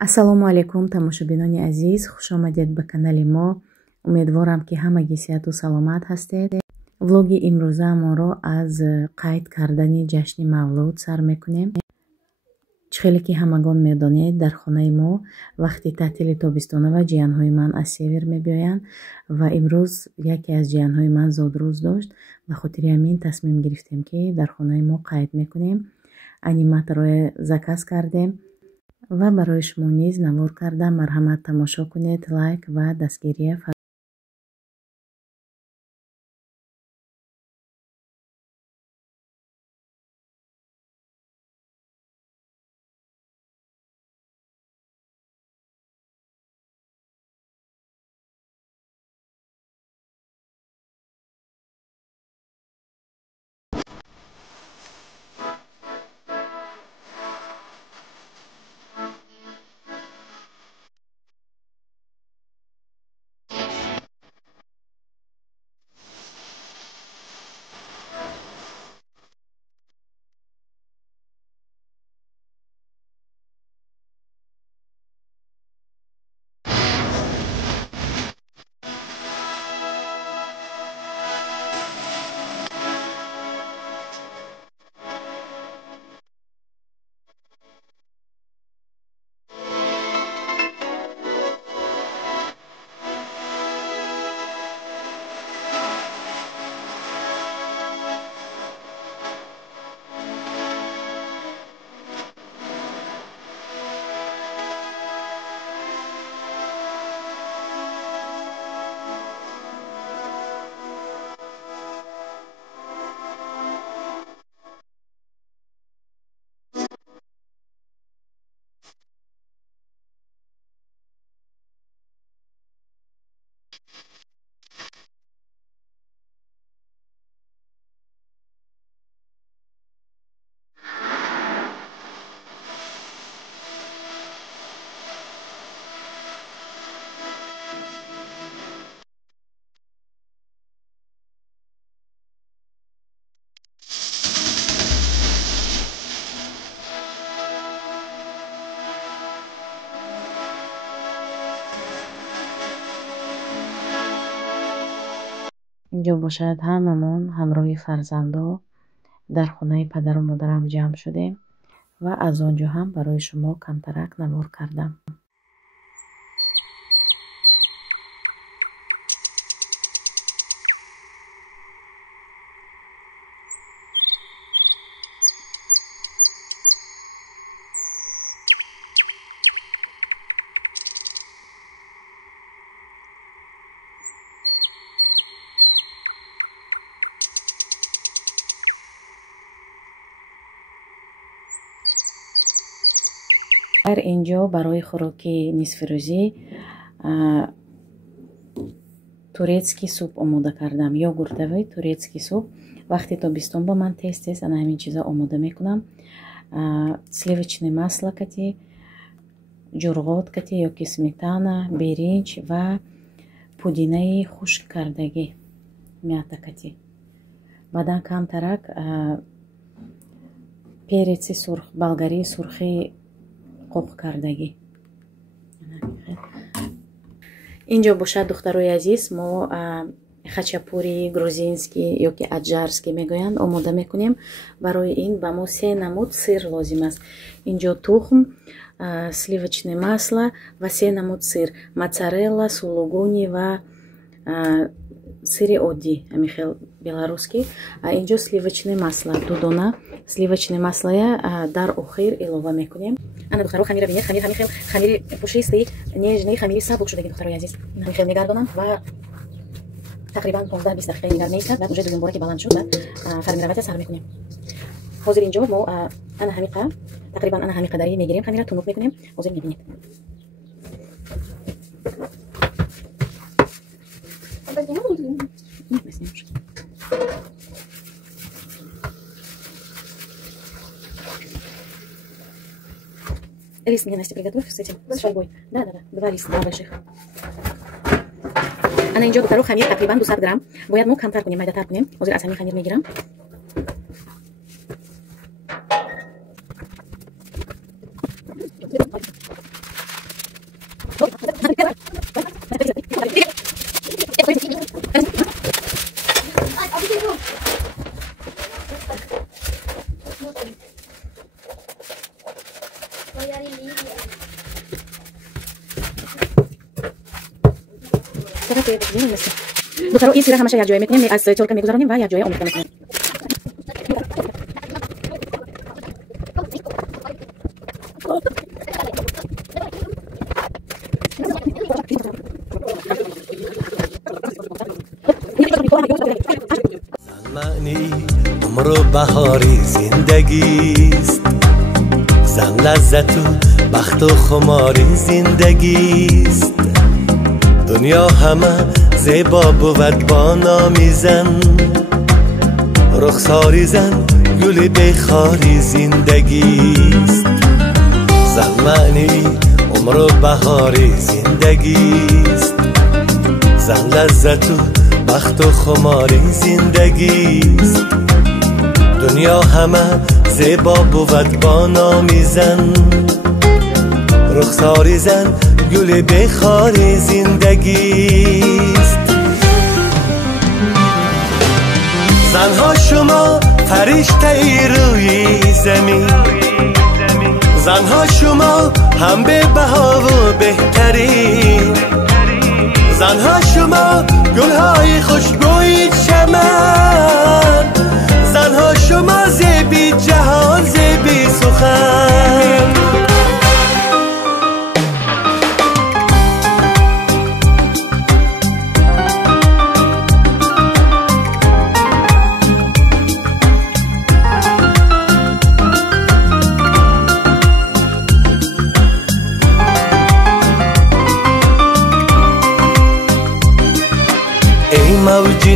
Ассалому алайкум тамошобинони азиз, хушомадед ба канали мо. Умедворам ки ҳамаги сеҳату саломат ҳастед. Влоги имрӯзаамонро аз қайд кардани ҷашни мавлуд сар мекунем. Чӣ хеле ки ҳамагон медонед, дар хонаи мо вақти таътили тобистона ва ҷиянҳои ман аз север мебиёянд ва имрӯз яке аз ҷиянҳои ман зодрӯз дошт. Ба хотири ҳамин тасмим гирифтем ки дар хонаи мо қайд мекунем. Аниматорро заказ кардем ва барои шумо низ навор кардам. Марҳамат, тамошо кунед, лайк ва дастгирия инҷо бошад. Ҳамамон ҳамроҳи фарзандо дар хонаи падару модарам ҷамъ шудем ва аз он ҷо ҳам барои шумо камтарак навор кардам. дар инҷо барои хӯроки нисфирӯзӣ турецкий суп омода кардам. Йогуртовый турецкий суп. Вақти тобистон ба ман тез ана ҳамин чиза омода мекунам. Сливочное масло кати, ҷурғот кати ёки сметана, биринҷ ва пудинаи хушк кардагӣ мята кати. Баъдан камтарак переци сурх, болгарии сурхи қоқ кардагӣ. инҷо бошад духтарои азиз, мо хачапури грузинский ёки аҷарский мегӯянд омода мекунем. барои ин ба мо 3 намуд сир лозим аст. инҷо тухм, сливочное масло ва 3 намуд сир, моцарелла, сулугуни ва сири оддӣ амихел белорусский. инҷо сливочное масло 2 дона. Сливочное маслоя дар охир илова мекунем. ана духтаро хамира бинед, хамир ҳамихел хамири пушистии нежни, хамири сабук шудаги духтарои азиз. ҳамихел мегардонам ва тақрибан 15-20 дақиқа нигар меистад. баъд уже дуюм бора ки баланд шуд, баъд формироватя сар мекунем. ҳозир инҷо мо ана ҳамиқа тақрибан ана ҳами қадари мегирем, хамира тунук мекунем. ҳозир мебинед. Лист мне, Настя, приготовь с этим, с фольгой. Да. 2 листа, 2 больших. ана инҷо духтаро хамир тақрибан 200 грамм. бояд мо камтар кунем, майдатар кунем. ҳозир аз ҳамин хамир мегирам. دخترها این سیره همش یک جای میکنیم از ترکه میگذاریم و یک جای عمر میکنیم. معنی عمر و بهاری زندگیست، زن لذت و بخت و خماری زندگیست. دنیا همه زیبا بود با نامی زن، رخساری زن گل بخاری زندگیست. زن معنی عمر و بهاری زندگیست، زن لذت و بخت و خماری زندگیست. دنیا همه زیبا بود با نامی زن، رخساری زن گل بخاری زندگیست. زنها شما فرشته ای روی زمین، زنها شما هم به بها و بهترین، زنها شما گلهای خوشبوی چمن، زنها شما زیبی جهان زیبی سخن.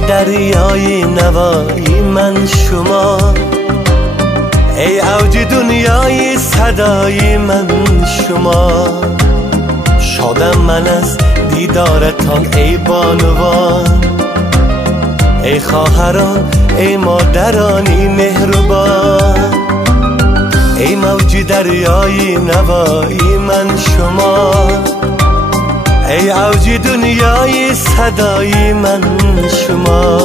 دریای نوایی من شما، ای اوج دنیای صدای من شما. شادم من از دیدارتان ای بانوان، ای خواهران ای مادرانی مهربان. ای موج دریای نوایی من شما، ای اوج دنیای صدای من شما.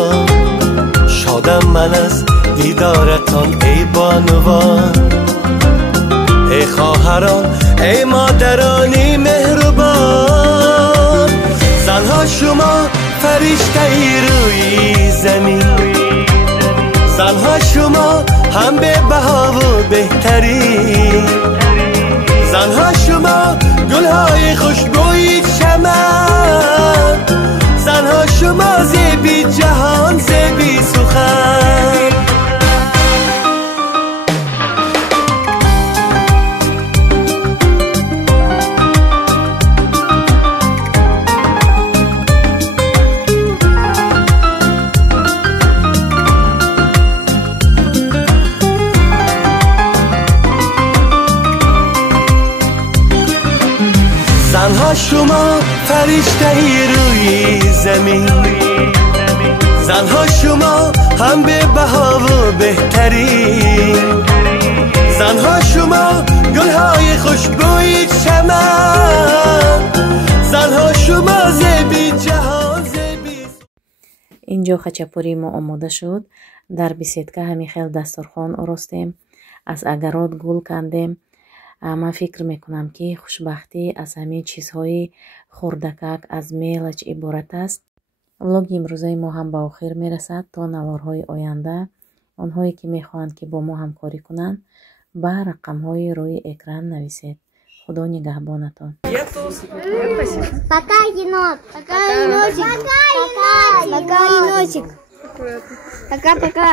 شادم من از دیدارتان ای بانوان، ای خواهران ای مادرانی مهربان. زنها شما فرشته ای روی زمین، زنها شما هم به بها و بهترین، زنها شما گلهای خوشبوی چمن، زنها شما زیبی جهان زیبی سخن. زنها شما فرشته ای روی زمین، زنها شما هم به بها و بهترین، زنها شما گلهای خوشبوی چمن، زنها شما زیبی جهان زیبی. اینجا خچپوری ما آماده شد. در بیسیدکا همین خیل دسترخوان ارستیم، از اگرات گل کندیم. من فکر میکنم که خوشبختی از همین چیزهای خوردکک از میلچ عبارت است. ولوگ امروزه ما هم به آخر میرسد. تا نوارهای آینده آنهایی که میخواهند که با ما همکاری کنند با رقمهای روی اکران نویسید. خدا نگهبانتان. Пока, енот. Пока, енотик. Пока, енотик. Пока-пока.